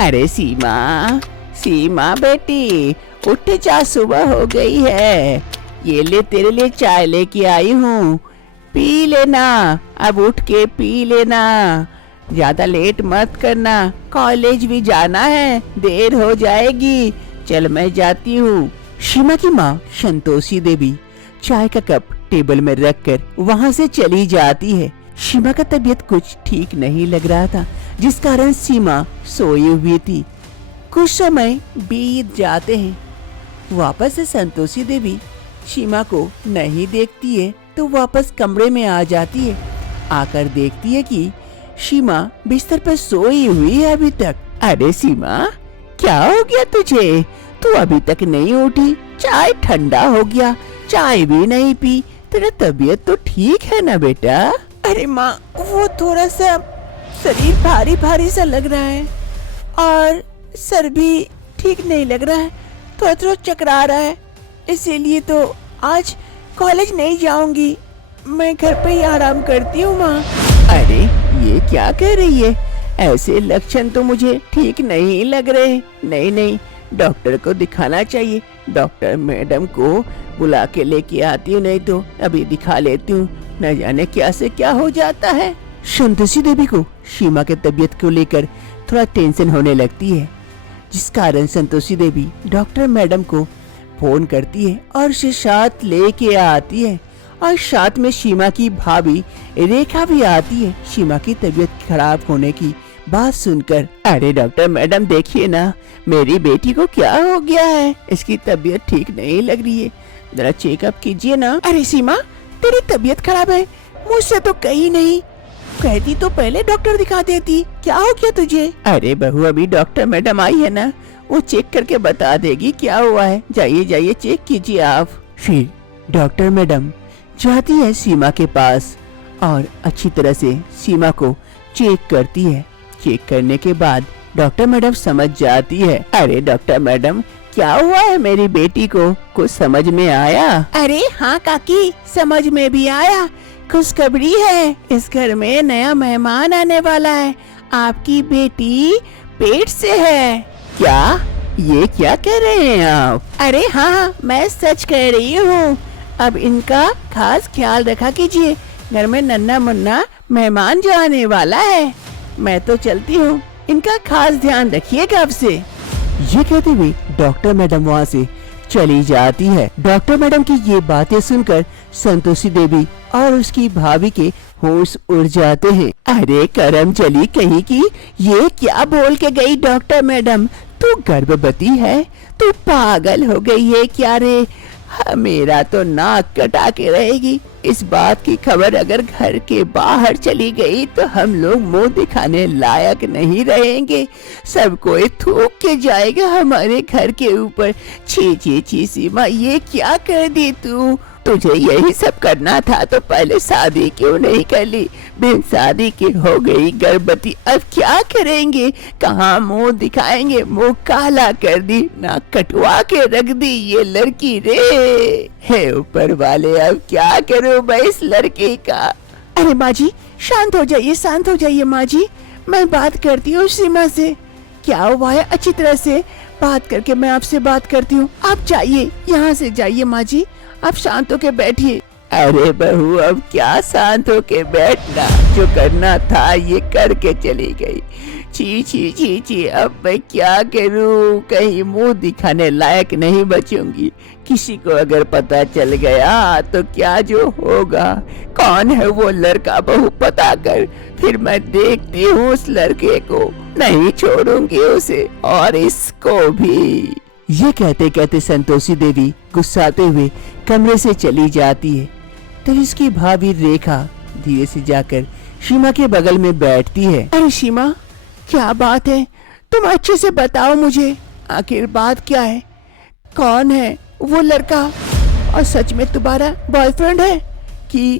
अरे सीमा, सीमा बेटी उठ जा, सुबह हो गई है। ये ले तेरे लिए चाय लेके आई हूँ, पी लेना। अब उठ के पी लेना, ज्यादा लेट मत करना, कॉलेज भी जाना है, देर हो जाएगी। चल मैं जाती हूँ। सीमा की माँ संतोषी देवी चाय का कप टेबल में रखकर वहाँ से चली जाती है। सीमा का तबीयत कुछ ठीक नहीं लग रहा था, जिस कारण सीमा सोई हुई थी। कुछ समय बीत जाते हैं। वापस से संतोषी देवी सीमा को नहीं देखती है तो वापस कमरे में आ जाती है। आकर देखती है कि सीमा बिस्तर पर सोई हुई है अभी तक। अरे सीमा, क्या हो गया तुझे? तू अभी तक नहीं उठी? चाय ठंडा हो गया, चाय भी नहीं पी। तेरा तबीयत तो ठीक है ना बेटा? अरे माँ, वो थोड़ा सा शरीर भारी भारी सा लग रहा है और सर भी ठीक नहीं लग रहा है, थोड़ा थोड़ा चकरा रहा है, इसीलिए तो आज कॉलेज नहीं जाऊंगी, मैं घर पे ही आराम करती हूँ माँ। अरे ये क्या कह रही है? ऐसे लक्षण तो मुझे ठीक नहीं लग रहे। नहीं नहीं, डॉक्टर को दिखाना चाहिए। डॉक्टर मैडम को बुला के लेके आती हूँ, नहीं तो अभी दिखा लेती हूँ, न जाने क्या से क्या हो जाता है। संतोषी देवी को सीमा के तबीयत को लेकर थोड़ा टेंशन होने लगती है, जिस कारण संतोषी देवी डॉक्टर मैडम को फोन करती है और उसे साथ लेके आती है। और साथ में सीमा की भाभी रेखा भी आती है सीमा की तबीयत खराब होने की बात सुनकर। अरे डॉक्टर मैडम देखिए ना, मेरी बेटी को क्या हो गया है, इसकी तबीयत ठीक नहीं लग रही है, जरा चेकअप कीजिए ना। अरे सीमा, तेरी तबीयत खराब है, मुझसे तो कही नहीं, कहती तो पहले डॉक्टर दिखा देती। क्या हो गया तुझे? अरे बहू, अभी डॉक्टर मैडम आई है ना, वो चेक करके बता देगी क्या हुआ है। जाइए जाइए, चेक कीजिए आप। फिर डॉक्टर मैडम जाती है सीमा के पास और अच्छी तरह से सीमा को चेक करती है। चेक करने के बाद डॉक्टर मैडम समझ जाती है। अरे डॉक्टर मैडम, क्या हुआ है मेरी बेटी को? कुछ समझ में आया? अरे हाँ काकी, समझ में भी आया। खुशखबरी है, इस घर में नया मेहमान आने वाला है, आपकी बेटी पेट से है। क्या? ये क्या कह रहे हैं आप? अरे हाँ, मैं सच कह रही हूँ। अब इनका खास ख्याल रखा कीजिए, घर में नन्हा मुन्ना मेहमान जो आने वाला है। मैं तो चलती हूँ, इनका खास ध्यान रखिएगा अब से। ये कहते हुए डॉक्टर मैडम वहाँ से चली जाती है। डॉक्टर मैडम की ये बातें सुनकर संतोषी देवी और उसकी भाभी के होश उड़ जाते हैं। अरे करम चली कहीं की, ये क्या बोल के गई डॉक्टर मैडम? तू गर्भवती है? तू पागल हो गई है क्या रे? मेरा तो नाक कटा के रहेगी। इस बात की खबर अगर घर के बाहर चली गई तो हम लोग मुंह दिखाने लायक नहीं रहेंगे, सब कोई थूक के जाएगा हमारे घर के ऊपर। छी छी छी सीमा, ये क्या कर दी तू? तुझे यही सब करना था तो पहले शादी क्यों नहीं कर ली? बिन शादी की हो गई गर्भवती, अब क्या करेंगे? कहाँ मुंह दिखाएंगे? मुंह काला कर दी, नाक कटवा के रख दी ये लड़की रे। हे ऊपर वाले, अब क्या करूं मैं इस लड़की का? अरे माँ जी, शांत हो जाइए, शांत हो जाइए माँ जी, मैं बात करती हूँ सीमा से। क्या हुआ है अच्छी तरह से बात करके मैं आपसे बात करती हूँ। आप जाइए, यहाँ से जाइए माँ जी, आप शांत होके बैठिए। अरे बहू, अब क्या शांत होके बैठना, जो करना था ये करके चली गई। छी छी छी छी, अब मैं क्या करूं? कहीं मुंह दिखाने लायक नहीं बचूंगी। किसी को अगर पता चल गया तो क्या जो होगा। कौन है वो लड़का, बहू पता कर, फिर मैं देखती हूँ उस लड़के को, नहीं छोड़ूंगी उसे और इसको भी। ये कहते कहते संतोषी देवी गुस्साते हुए कमरे से चली जाती है। तब इसकी भाभी रेखा धीरे से जाकर सीमा के बगल में बैठती है। अरे सीमा, क्या बात है? तुम अच्छे से बताओ मुझे, आखिर बात क्या है? कौन है वो लड़का और सच में तुम्हारा बॉयफ्रेंड है कि?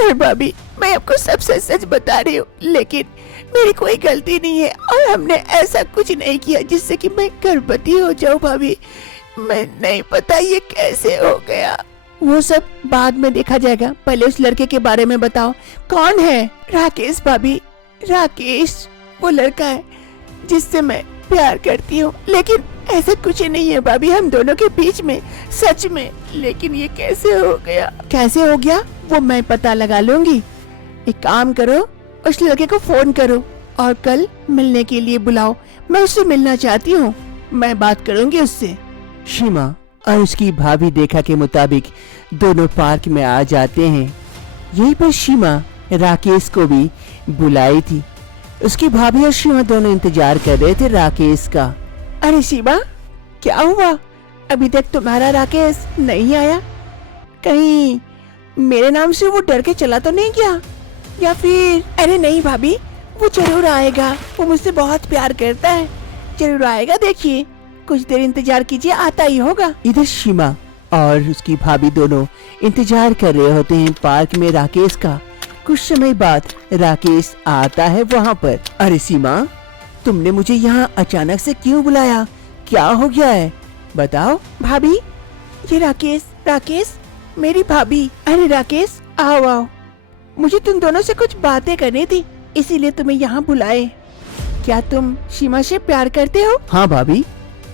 अरे भाभी, मैं आपको सब सच बता रही हूँ, लेकिन मेरी कोई गलती नहीं है और हमने ऐसा कुछ नहीं किया जिससे कि मैं गर्भवती हो जाऊँ। भाभी, मैं नहीं पता ये कैसे हो गया। वो सब बाद में देखा जाएगा, पहले उस लड़के के बारे में बताओ, कौन है? राकेश भाभी, राकेश वो लड़का है जिससे मैं प्यार करती हूँ, लेकिन ऐसा कुछ नहीं है भाभी हम दोनों के बीच में, सच में। लेकिन ये कैसे हो गया? कैसे हो गया वो मैं पता लगा लूंगी। एक काम करो, उस लड़के को फोन करो और कल मिलने के लिए बुलाओ। मैं उससे मिलना चाहती हूँ, मैं बात करूंगी उससे। सीमा और उसकी भाभी देखा के मुताबिक दोनों पार्क में आ जाते हैं। यहीं पर सीमा राकेश को भी बुलाई थी। उसकी भाभी और सीमा दोनों इंतजार कर रहे थे राकेश का। अरे सीमा, क्या हुआ? अभी तक तुम्हारा राकेश नहीं आया? कहीं मेरे नाम से वो डर के चला तो नहीं गया? या फिर? अरे नहीं भाभी, वो जरूर आएगा, वो मुझसे बहुत प्यार करता है, जरूर आएगा। देखिए कुछ देर इंतजार कीजिए, आता ही होगा। इधर सीमा और उसकी भाभी दोनों इंतजार कर रहे होते हैं पार्क में राकेश का। कुछ समय बाद राकेश आता है वहाँ पर। अरे सीमा, तुमने मुझे यहाँ अचानक से क्यों बुलाया? क्या हो गया है, बताओ। भाभी, ये राकेश मेरी भाभी। अरे राकेश, आओ आओ, मुझे तुम दोनों से कुछ बातें करनी थी, इसीलिए तुम्हें यहाँ बुलाए। क्या तुम सीमा से प्यार करते हो? हाँ भाभी,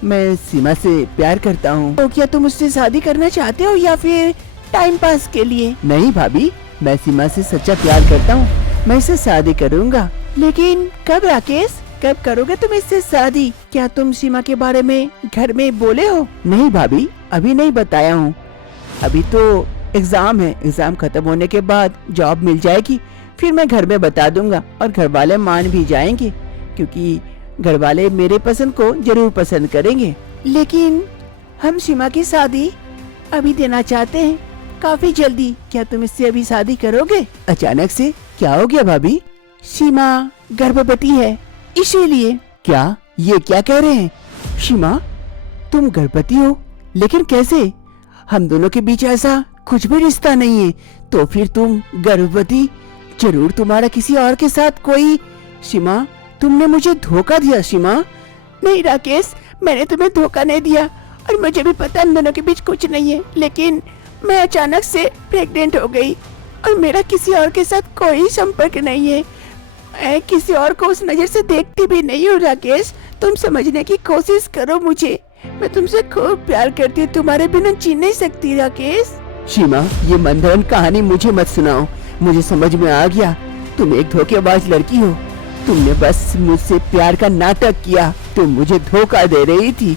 मैं सीमा से प्यार करता हूँ। तो क्या तुम उससे शादी करना चाहते हो या फिर टाइम पास के लिए? नहीं भाभी, मैं सीमा से सच्चा प्यार करता हूँ, मैं इसे शादी करूँगा। लेकिन कब राकेश, कब करोगे तुम इससे शादी? क्या तुम सीमा के बारे में घर में बोले हो? नहीं भाभी, अभी नहीं बताया हूँ। अभी तो एग्जाम है, एग्जाम खत्म होने के बाद जॉब मिल जाएगी, फिर मैं घर में बता दूंगा और घर वाले मान भी जाएंगे, क्योंकि घर वाले मेरे पसंद को जरूर पसंद करेंगे। लेकिन हम सीमा की शादी अभी देना चाहते हैं, काफी जल्दी। क्या तुम इससे अभी शादी करोगे? अचानक से क्या हो गया भाभी? सीमा गर्भवती है, इसीलिए। क्या? ये क्या कह रहे हैं? सीमा, तुम गर्भवती हो? लेकिन कैसे? हम दोनों के बीच ऐसा कुछ भी रिश्ता नहीं है, तो फिर तुम गर्भवती? जरूर तुम्हारा किसी और के साथ कोई। सीमा, तुमने मुझे धोखा दिया। सीमा। नहीं राकेश, मैंने तुम्हें धोखा नहीं दिया, और मुझे भी पता हम दोनों के बीच कुछ नहीं है, लेकिन मैं अचानक से प्रेग्नेंट हो गई और मेरा किसी और के साथ कोई संपर्क नहीं है। मैं किसी और को उस नजर से देखती भी नहीं हूँ राकेश, तुम समझने की कोशिश करो मुझे। मैं तुमसे खूब प्यार करती हूँ, तुम्हारे बिना जी नहीं सकती राकेश। सीमा, ये मंदरन कहानी मुझे मत सुनाओ, मुझे समझ में आ गया तुम एक धोखेबाज लड़की हो। तुमने बस मुझसे प्यार का नाटक किया, तुम मुझे धोखा दे रही थी।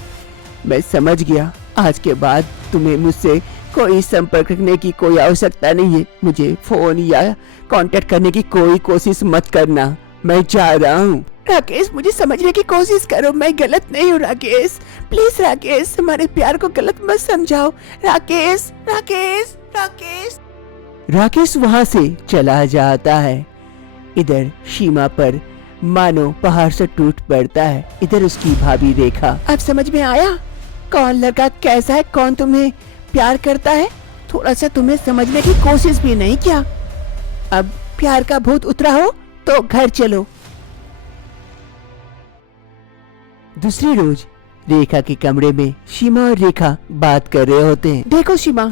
मैं समझ गया, आज के बाद तुम्हें मुझसे कोई संपर्क रखने की कोई आवश्यकता नहीं है। मुझे फोन या कांटेक्ट करने की कोई कोशिश मत करना, मैं जा रहा हूँ। राकेश, मुझे समझने की कोशिश करो, मैं गलत नहीं हूँ राकेश। प्लीज राकेश, हमारे प्यार को गलत मत समझाओ। राकेश राकेश राकेश। राकेश वहाँ से चला जाता है। इधर सीमा पर मानो पहाड़ से टूट पड़ता है। इधर उसकी भाभी रेखा। अब समझ में आया कौन लड़का कैसा है, कौन तुम्हें प्यार करता है? थोड़ा सा तुम्हें समझने की कोशिश भी नहीं किया। अब प्यार का भूत उतरा हो तो घर चलो। दूसरी रोज रेखा के कमरे में सीमा और रेखा बात कर रहे होते हैं। देखो सीमा,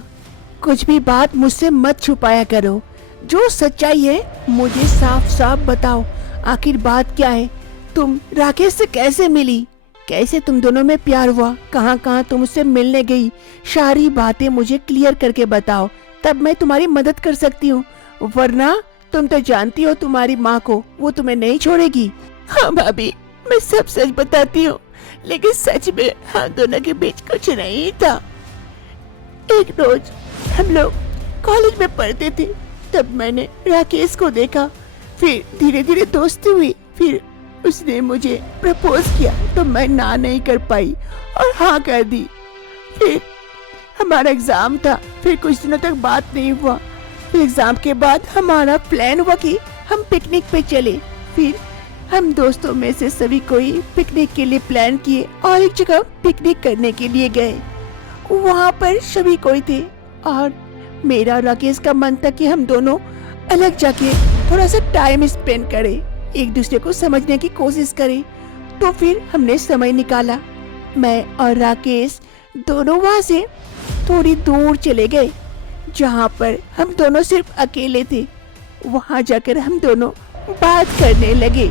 कुछ भी बात मुझसे मत छुपाया करो, जो सच्चाई है मुझे साफ साफ बताओ। आखिर बात क्या है? तुम राकेश से कैसे मिली? कैसे तुम दोनों में प्यार हुआ? कहाँ कहाँ तुम उससे मिलने गई? सारी बातें मुझे क्लियर करके बताओ, तब मैं तुम्हारी मदद कर सकती हूँ, वरना तुम तो जानती हो तुम्हारी माँ को, वो तुम्हें नहीं छोड़ेगी। हाँ भाभी, मैं सब सच बताती हूँ, लेकिन सच में हम दोनों के बीच कुछ नहीं था। एक रोज हम लोग कॉलेज में पढ़ते थे, तब मैंने राकेश को देखा, फिर धीरे धीरे दोस्ती हुई, फिर उसने मुझे प्रपोज किया तो मैं ना नहीं कर पाई और हाँ कर दी। फिर हमारा एग्जाम था, फिर कुछ दिनों तक बात नहीं हुआ। फिर एग्जाम के बाद हमारा प्लान हुआ कि हम पिकनिक पे चले। फिर हम दोस्तों में से सभी कोई पिकनिक के लिए प्लान किए और एक जगह पिकनिक करने के लिए गए। वहाँ पर सभी कोई थे और मेरा और राकेश का मन था कि हम दोनों अलग जाके थोड़ा सा टाइम स्पेंड करें, एक दूसरे को समझने की कोशिश करें। तो फिर हमने समय निकाला, मैं और राकेश दोनों वहाँ से थोड़ी दूर चले गए, जहाँ पर हम दोनों सिर्फ अकेले थे। वहाँ जाकर हम दोनों बात करने लगे।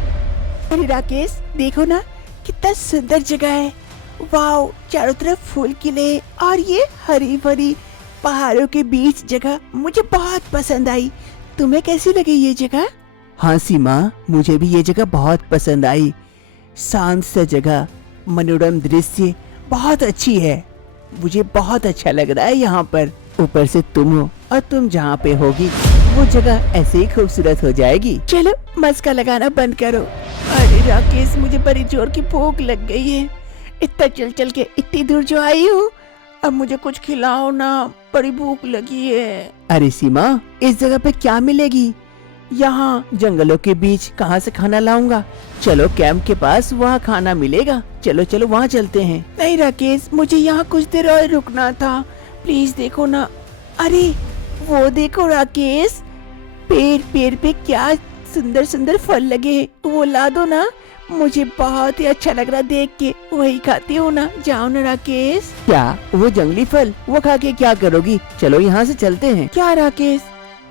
अरे राकेश, देखो ना कितना सुंदर जगह है। वाओ, चारों तरफ फूल खिले और ये हरी भरी पहाड़ों के बीच जगह मुझे बहुत पसंद आई। तुम्हें कैसी लगी ये जगह? हाँ सीमा, मुझे भी ये जगह बहुत पसंद आई। शांत सा जगह, मनोरम दृश्य बहुत अच्छी है। मुझे बहुत अच्छा लग रहा है यहाँ पर। ऊपर से तुम हो और तुम जहाँ पे होगी वो जगह ऐसे ही खूबसूरत हो जाएगी। चलो मस्का लगाना बंद करो। अरे राकेश, मुझे बड़ी जोर की भूख लग गई है। इतना चल चल के इतनी दूर जो आई हूँ, अब मुझे कुछ खिलाओ ना, बड़ी भूख लगी है। अरे सीमा, इस जगह पे क्या मिलेगी? यहाँ जंगलों के बीच कहाँ से खाना लाऊंगा? चलो कैंप के पास, वहाँ खाना मिलेगा। चलो चलो वहाँ चलते हैं। नहीं राकेश, मुझे यहाँ कुछ देर और रुकना था। प्लीज देखो ना। अरे वो देखो राकेश, पेड़ पे क्या सुंदर सुंदर फल लगे हैं, वो ला दो ना। मुझे बहुत ही अच्छा लग रहा देख के, वही खाती हूँ ना। जाओ ना राकेश। क्या वो जंगली फल, वो खा के क्या करोगी? चलो यहाँ से चलते हैं। क्या राकेश,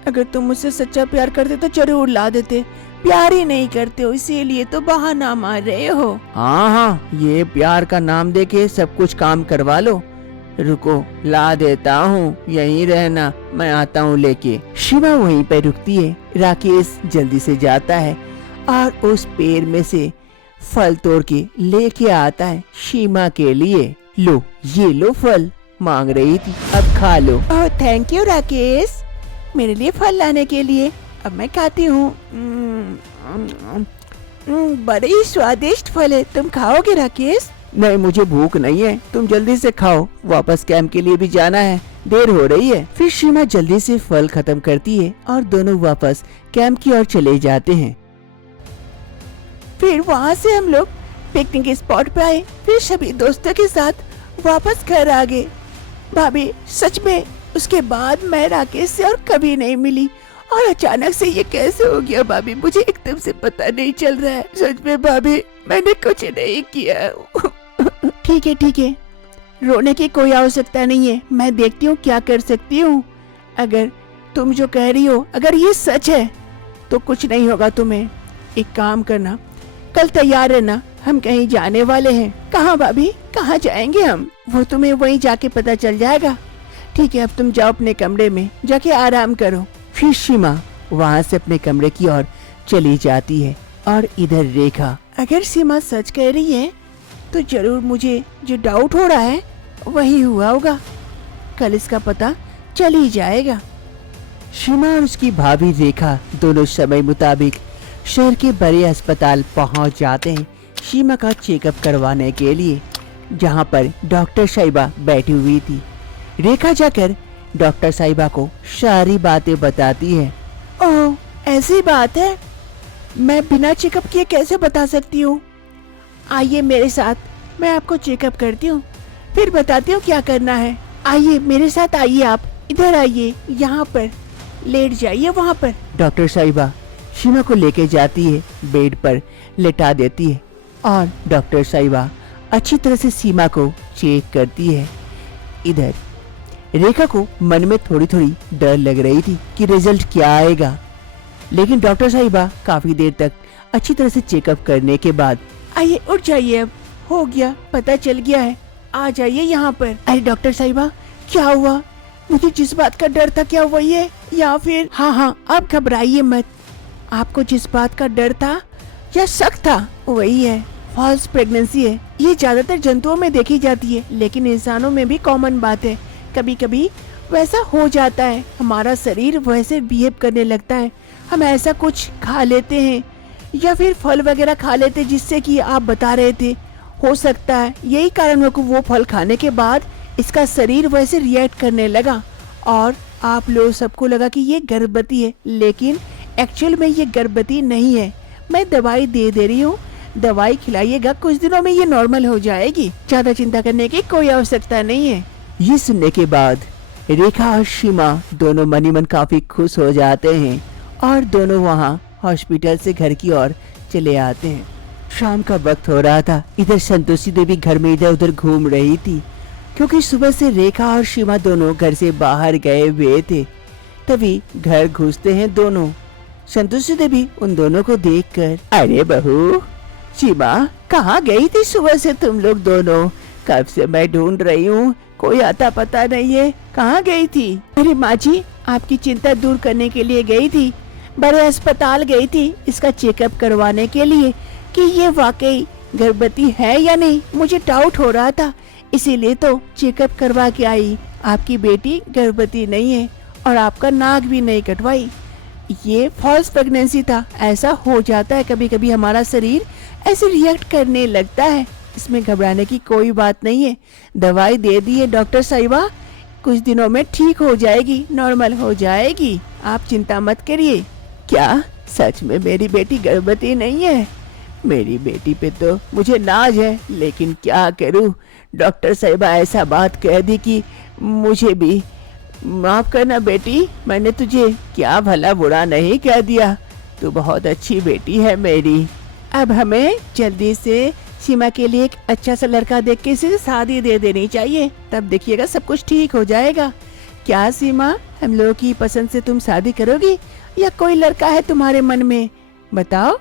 अगर तुम मुझसे सच्चा प्यार करते तो जरूर ला देते। प्यार ही नहीं करते हो, इसीलिए तो बहाना मार रहे हो। हाँ हाँ, ये प्यार का नाम देके सब कुछ काम करवा लो। रुको, ला देता हूँ, यहीं रहना, मैं आता हूँ लेके। शिवा वहीं पे रुकती है। राकेश जल्दी से जाता है और उस पेड़ में से फल तोड़ के लेके आता है शिमा के लिए। लो, ये लो फल, मांग रही थी, अब खा लो। ओह थैंक यू राकेश, मेरे लिए फल लाने के लिए। अब मैं खाती हूँ। बड़े ही स्वादिष्ट फल है, तुम खाओगे राकेश? नहीं, मुझे भूख नहीं है, तुम जल्दी से खाओ, वापस कैंप के लिए भी जाना है, देर हो रही है। फिर शिमा जल्दी से फल खत्म करती है और दोनों वापस कैंप की ओर चले जाते हैं। फिर वहाँ से हम लोग पिकनिक स्पॉट पे आए, फिर सभी दोस्तों के साथ वापस घर आ गए। भाभी सच में उसके बाद मैं राकेश से और कभी नहीं मिली, और अचानक से ये कैसे हो गया भाभी, मुझे एकदम से पता नहीं चल रहा है। सच में भाभी, मैंने कुछ नहीं किया। ठीक है, रोने की कोई आवश्यकता नहीं है, मैं देखती हूँ क्या कर सकती हूँ। अगर तुम जो कह रही हो अगर ये सच है तो कुछ नहीं होगा तुम्हें। एक काम करना, कल तैयार रहना, हम कहीं जाने वाले हैं। कहाँ भाभी, कहाँ जाएंगे हम? वो तुम्हें वहीं जाके पता चल जाएगा। ठीक है, अब तुम जाओ अपने कमरे में, जाके आराम करो। फिर शिमा वहाँ से अपने कमरे की ओर चली जाती है और इधर रेखा। अगर सीमा सच कह रही है तो जरूर मुझे जो डाउट हो रहा है वही हुआ होगा। कल इसका पता चल ही जाएगा। शिमा और उसकी भाभी रेखा दोनों समय मुताबिक शहर के बड़े अस्पताल पहुंच जाते हैं शिमा का चेकअप करवाने के लिए, जहां पर डॉक्टर साहिबा बैठी हुई थी। रेखा जाकर डॉक्टर साहिबा को सारी बातें बताती है। ओह, ऐसी बात है, मैं बिना चेकअप किए कैसे बता सकती हूँ? आइए मेरे साथ, मैं आपको चेकअप करती हूँ, फिर बताती हूँ क्या करना है। आइए मेरे साथ, आइए आप इधर आइए, यहाँ पर लेट जाइए वहाँ पर। डॉक्टर साहिबा शिमा को लेके जाती है, बेड पर लेटा देती है और डॉक्टर साहिबा अच्छी तरह से सीमा को चेक करती है। इधर रेखा को मन में थोड़ी थोड़ी डर लग रही थी कि रिजल्ट क्या आएगा, लेकिन डॉक्टर साहिबा काफी देर तक अच्छी तरह से चेकअप करने के बाद, आइए उठ जाइए, अब हो गया, पता चल गया है, आ जाइए यहाँ पर। अरे डॉक्टर साहिबा, क्या हुआ? मुझे जिस बात का डर था क्या वही है या फिर? हाँ, अब घबराइए मत। आपको जिस बात का डर था या शक था वही है, फॉल्स प्रेगनेंसी है। ये ज्यादातर जंतुओं में देखी जाती है, लेकिन इंसानों में भी कॉमन बात है। कभी कभी वैसा हो जाता है, हमारा शरीर वैसे बिहेव करने लगता है। हम ऐसा कुछ खा लेते हैं या फिर फल वगैरह खा लेते हैं जिससे कि आप बता रहे थे, हो सकता है यही कारण हो कि वो फल खाने के बाद इसका शरीर वैसे रिएक्ट करने लगा और आप लोग सबको लगा कि ये गर्भवती है, लेकिन एक्चुअल में ये गर्भवती नहीं है। मैं दवाई दे रही हूँ, दवाई खिलाइएगा, कुछ दिनों में ये नॉर्मल हो जाएगी, ज्यादा चिंता करने की कोई आवश्यकता नहीं है। ये सुनने के बाद रेखा और शिमा दोनों मनी मन काफी खुश हो जाते हैं और दोनों वहाँ हॉस्पिटल से घर की ओर चले आते हैं। शाम का वक्त हो रहा था। इधर संतोषी देवी घर में इधर उधर घूम रही थी, क्योंकि सुबह से रेखा और शिमा दोनों घर से बाहर गए हुए थे। तभी घर घुसते हैं दोनों। संतोषी देवी उन दोनों को देखकर, अरे बहू, सीमा, कहाँ गई थी सुबह से तुम लोग दोनों? कब से मैं ढूंढ रही हूँ, कोई आता पता नहीं है। कहाँ गई थी? अरे माँ जी, आपकी चिंता दूर करने के लिए गई थी। बड़े अस्पताल गई थी इसका चेकअप करवाने के लिए कि ये वाकई गर्भवती है या नहीं। मुझे डाउट हो रहा था, इसीलिए तो चेकअप करवा के आई। आपकी बेटी गर्भवती नहीं है और आपका नाक भी नहीं कटवाई। ये फॉल्स प्रेगनेंसी था। ऐसा हो जाता है कभी कभी, हमारा शरीर ऐसे रिएक्ट करने लगता है। इसमें घबराने की कोई बात नहीं है। दवाई दे दी है डॉक्टर साहिबा, कुछ दिनों में ठीक हो जाएगी, नॉर्मल हो जाएगी। आप चिंता मत करिए। क्या सच में मेरी बेटी गर्भवती नहीं है? मेरी बेटी पे तो मुझे नाज है, लेकिन क्या करूं, डॉक्टर साहिबा ऐसा बात कह दी कि मुझे भी। माफ करना बेटी, मैंने तुझे क्या भला बुरा नहीं कह दिया। तू बहुत अच्छी बेटी है मेरी। अब हमें जल्दी से सीमा के लिए एक अच्छा सा लड़का देख के इसे शादी दे देनी चाहिए, तब देखिएगा सब कुछ ठीक हो जाएगा। क्या सीमा, हम लोगों की पसंद से तुम शादी करोगी या कोई लड़का है तुम्हारे मन में? बताओ।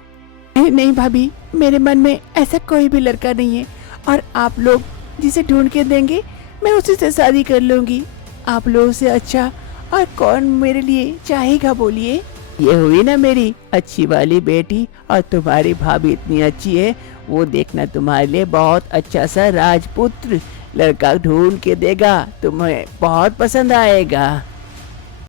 नहीं भाभी, मेरे मन में ऐसा कोई भी लड़का नहीं है और आप लोग जिसे ढूंढ के देंगे मैं उसी से शादी कर लूंगी। आप लोगों से अच्छा और कौन मेरे लिए चाहेगा, बोलिए। ये हुई ना मेरी अच्छी वाली बेटी, और तुम्हारी भाभी इतनी अच्छी है, वो देखना तुम्हारे लिए बहुत अच्छा सा राजपुत्र लड़का ढूंढ के देगा, तुम्हें बहुत पसंद आएगा।